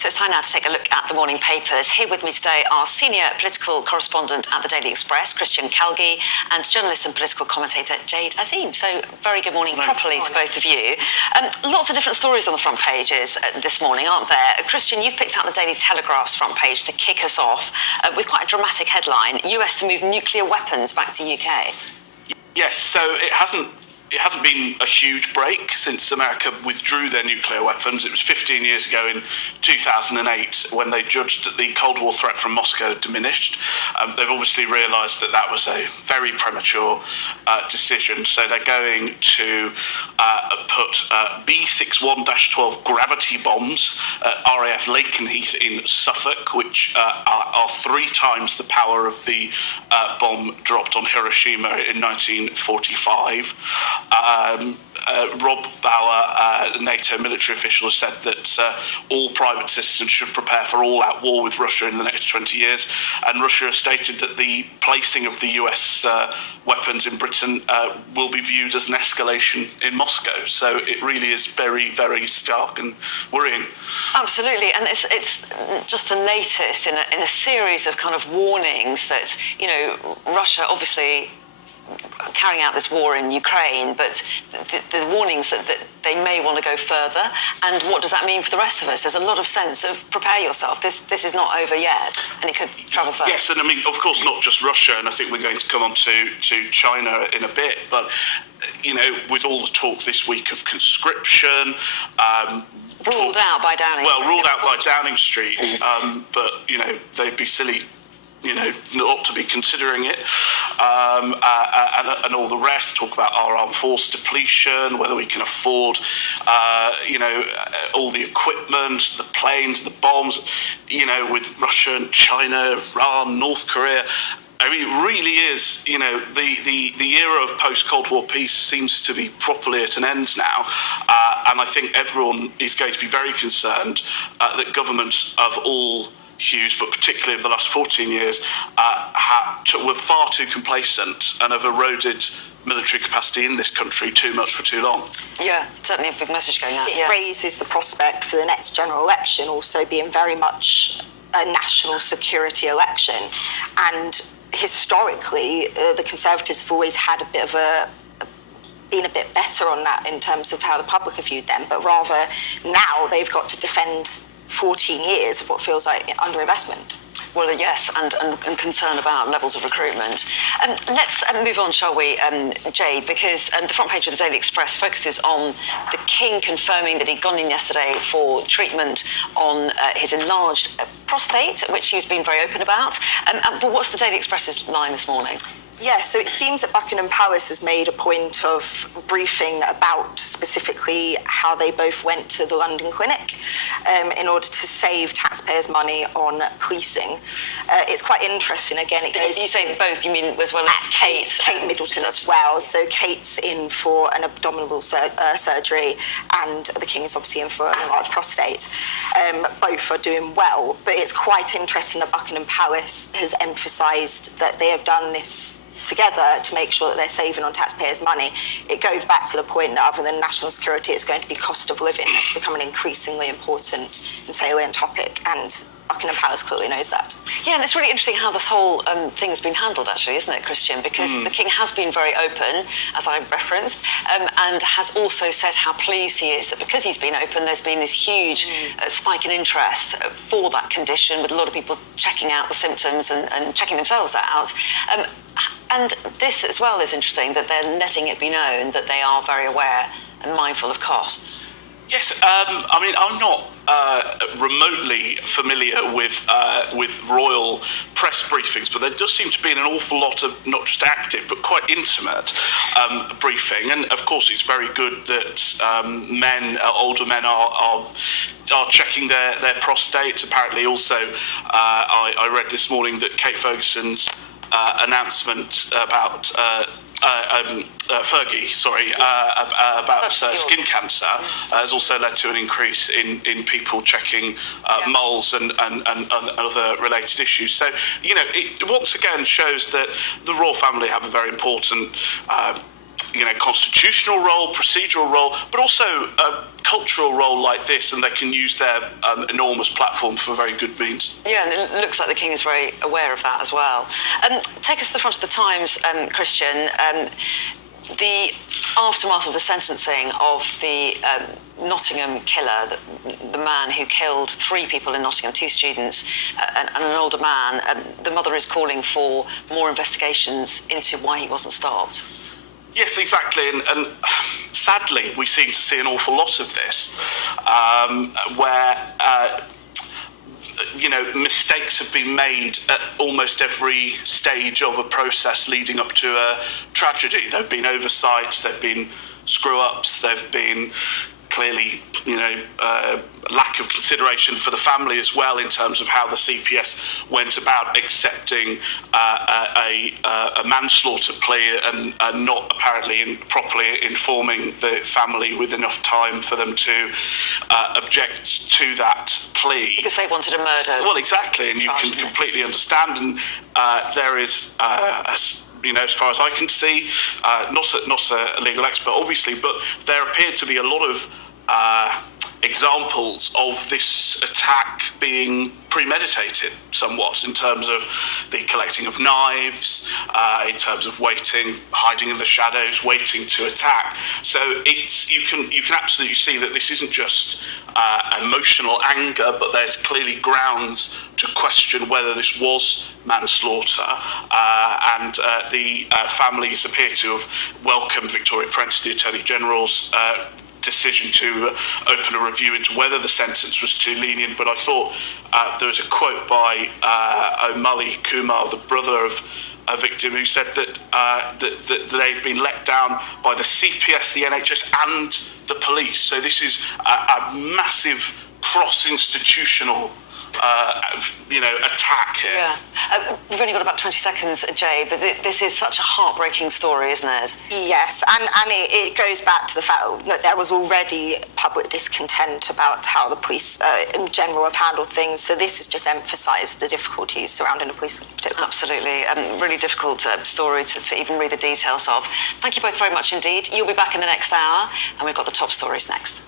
So it's time now to take a look at the morning papers. Here with me today are senior political correspondent at the Daily Express, Christian Calgie, and journalist and political commentator Jade Azim. So very good morning properly to both of you. Lots of different stories on the front pages this morning, aren't there? Christian, you've picked out the Daily Telegraph's front page to kick us off with quite a dramatic headline: US to move nuclear weapons back to UK. Yes, so it hasn't been a huge break since America withdrew their nuclear weapons. It was 15 years ago in 2008 when they judged that the Cold War threat from Moscow had diminished. They've obviously realised that that was a very premature decision, so they're going to put B-61-12 gravity bombs at RAF Lakenheath in Suffolk, which are 3 times the power of the bomb dropped on Hiroshima in 1945. Rob Bauer, NATO military official, has said that all private citizens should prepare for all-out war with Russia in the next 20 years, and Russia has stated that the placing of the US weapons in Britain will be viewed as an escalation in Moscow. So it really is very, very stark and worrying. Absolutely, and it's just the latest in a series of kind of warnings that, you know, Russia obviously carrying out this war in Ukraine, but the warnings that they may want to go further. And what does that mean for the rest of us? There's a lot of sense of prepare yourself. This is not over yet, and it could travel further. Yes, and I mean, of course, not just Russia, and I think we're going to come on to China in a bit, but, you know, with all the talk this week of conscription, ruled out by Downing Street, but, you know, they'd be silly, you know, not to be considering it, and all the rest. Talk about our armed force depletion, whether we can afford, you know, all the equipment, the planes, the bombs, you know, with Russia and China, Iran, North Korea. I mean, it really is, you know, the era of post-Cold War peace seems to be properly at an end now, and I think everyone is going to be very concerned that governments of all hues, but particularly of the last 14 years, were far too complacent and have eroded military capacity in this country too much for too long. Yeah, certainly a big message going out. It raises the prospect for the next general election also being very much a national security election. And historically, the Conservatives have always had been a bit better on that in terms of how the public have viewed them, but rather now they've got to defend 14 years of what feels like underinvestment. Well, yes, and concern about levels of recruitment. Let's move on, shall we, Jade, because the front page of the Daily Express focuses on the King confirming that he'd gone in yesterday for treatment on his enlarged prostate, which he's been very open about. But what's the Daily Express's line this morning? Yeah, so it seems that Buckingham Palace has made a point of briefing about specifically how they both went to the London clinic in order to save taxpayers' money on policing. It's quite interesting. Again, it goes. You say both, you mean as well as Kate? Kate Middleton as well. So Kate's in for an abdominal surgery, and the King is obviously in for an enlarged prostate. Both are doing well, but it's quite interesting that Buckingham Palace has emphasised that they have done this together to make sure that they're saving on taxpayers' money. It goes back to the point that other than national security, it's going to be cost of living. It's become an increasingly important and salient topic, and Buckingham Palace clearly knows that. Yeah, and it's really interesting how this whole thing has been handled, actually, isn't it, Christian? Because the King has been very open, as I referenced, and has also said how pleased he is that because he's been open, there's been this huge spike in interest for that condition, with a lot of people checking out the symptoms and checking themselves out. And this as well is interesting, that they're letting it be known that they are very aware and mindful of costs. Yes, I mean, I'm not remotely familiar with royal press briefings, but there does seem to be an awful lot of not just active but quite intimate briefing. And of course, it's very good that older men are checking their prostates. Apparently, also, I read this morning that Kate Ferguson's announcement about Fergie, about skin cancer has also led to an increase in people checking moles and other related issues. So, you know, it once again shows that the royal family have a very important constitutional role, procedural role, but also a cultural role like this, and they can use their enormous platform for very good means. Yeah, and it looks like the King is very aware of that as well. Take us to the front of the Times, Christian. The aftermath of the sentencing of the Nottingham killer, the man who killed 3 people in Nottingham, 2 students and an older man, the mother is calling for more investigations into why he wasn't stopped. Yes, exactly, and sadly we seem to see an awful lot of this, where mistakes have been made at almost every stage of a process leading up to a tragedy. There have been oversights, there have been screw-ups, there have been clearly, lack of consideration for the family as well in terms of how the CPS went about accepting a manslaughter plea and not apparently properly informing the family with enough time for them to object to that plea. Because they wanted a murder. Well, exactly, and you can completely understand. And there is, as far as I can see, not a legal expert, obviously, but there appeared to be a lot of examples of this attack being premeditated somewhat, in terms of the collecting of knives, in terms of hiding in the shadows, waiting to attack. So you can absolutely see that this isn't just emotional anger, but there's clearly grounds to question whether this was manslaughter, and the families appear to have welcomed Victoria Prentis, the Attorney General's decision to open a review into whether the sentence was too lenient. But I thought there was a quote by O'Mully Kumar, the brother of a victim, who said that they'd been let down by the CPS, the NHS and the police. So this is a massive cross-institutional attack here. Yeah. We've only got about 20 seconds, Jay, but this is such a heartbreaking story, isn't it? Yes, and it goes back to the fact that there was already public discontent about how the police in general have handled things, so this has just emphasised the difficulties surrounding the police in particular. Absolutely, really difficult story to even read the details of. Thank you both very much indeed. You'll be back in the next hour, and we've got the top stories next.